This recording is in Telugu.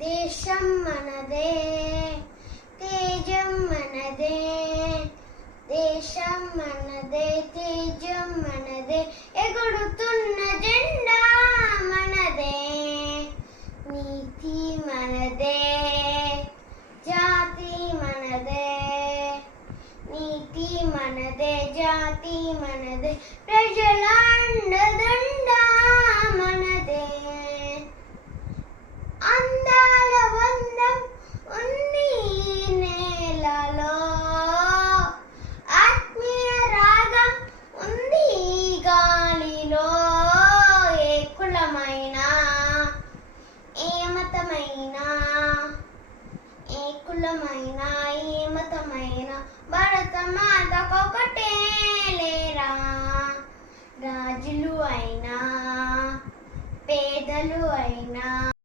దేశం మనదే, తేజం మనదే. దేశం మనదే, తేజం మనదే. ఎగురుతున్న జెండా మనదే. నీతి మనదే, జాతి మనదే. నీతి మనదే, జాతి మనదే. ప్రజల అండదండ మనదే. అందాల బంధం ఉంది ఈ నేలలో. ఆత్మీయ రాగం ఉంది ఈ గాలిలో. ఏ కులమైనా, ఏ మతమైనా, ఏ కులమైనా, ఏ మతమైనా భరత మాతకొకటే లేరా. రాజులు అయినా, పేదలు అయినా.